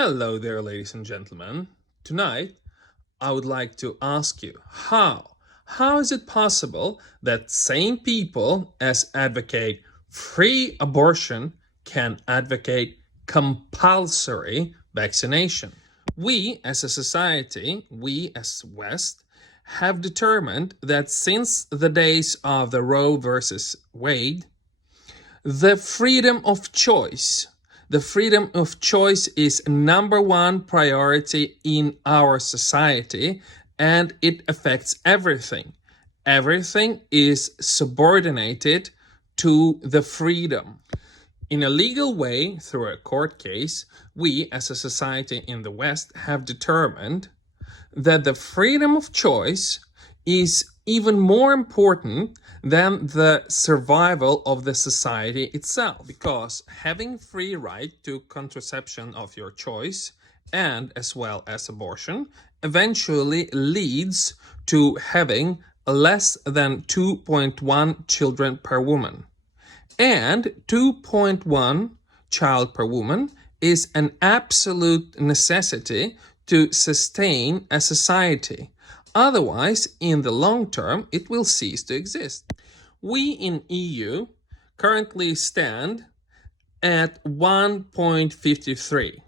Hello there, ladies and gentlemen. Tonight, I would like to ask you how is it possible that same people as advocate free abortion can advocate compulsory vaccination? We as a society, we as West, have determined that since the days of the Roe versus Wade, the freedom of choice. The freedom of choice is number one priority in our society, and it affects everything. Everything is subordinated to the freedom. In a legal way, through a court case, we as a society in the West have determined that the freedom of choice is even more important than the survival of the society itself, because having free right to contraception of your choice and as well as abortion eventually leads to having less than 2.1 children per woman. And 2.1 child per woman is an absolute necessity to sustain a society. Otherwise, in the long term, it will cease to exist. We in EU currently stand at 1.53,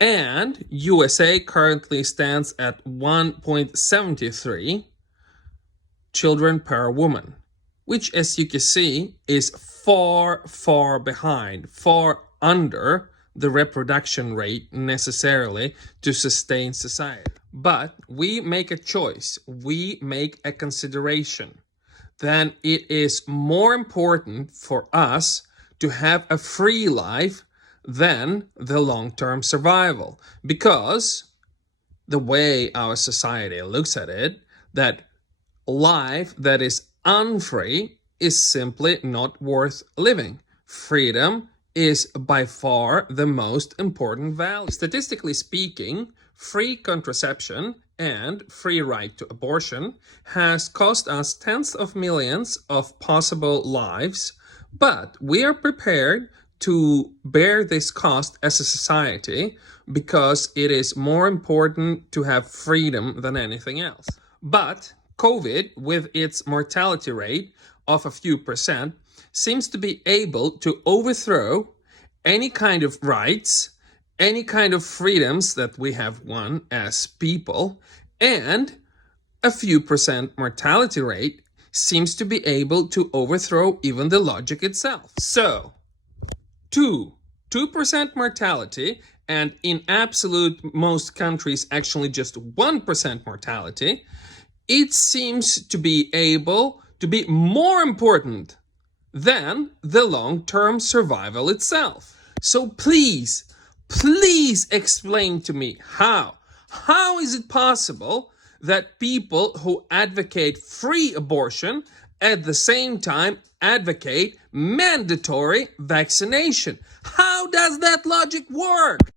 and USA currently stands at 1.73 children per woman, which, as you can see, is far behind, far under the reproduction rate necessarily to sustain society. But we make a choice, we make a consideration. Then it is more important for us to have a free life than the long-term survival. Because the way our society looks at it, that life that is unfree is simply not worth living. Freedom is by far the most important value. Statistically speaking, free contraception and free right to abortion has cost us tens of millions of possible lives, but we are prepared to bear this cost as a society because it is more important to have freedom than anything else. But COVID, with its mortality rate of a few percent, seems to be able to overthrow any kind of rights, any kind of freedoms that we have won as people, and a few percent mortality rate seems to be able to overthrow even the logic itself. So, 2% mortality, and in absolute most countries actually just 1% mortality, it seems to be able to be more important than the long-term survival itself. So please explain to me how is it possible that people who advocate free abortion at the same time advocate mandatory vaccination? How does that logic work?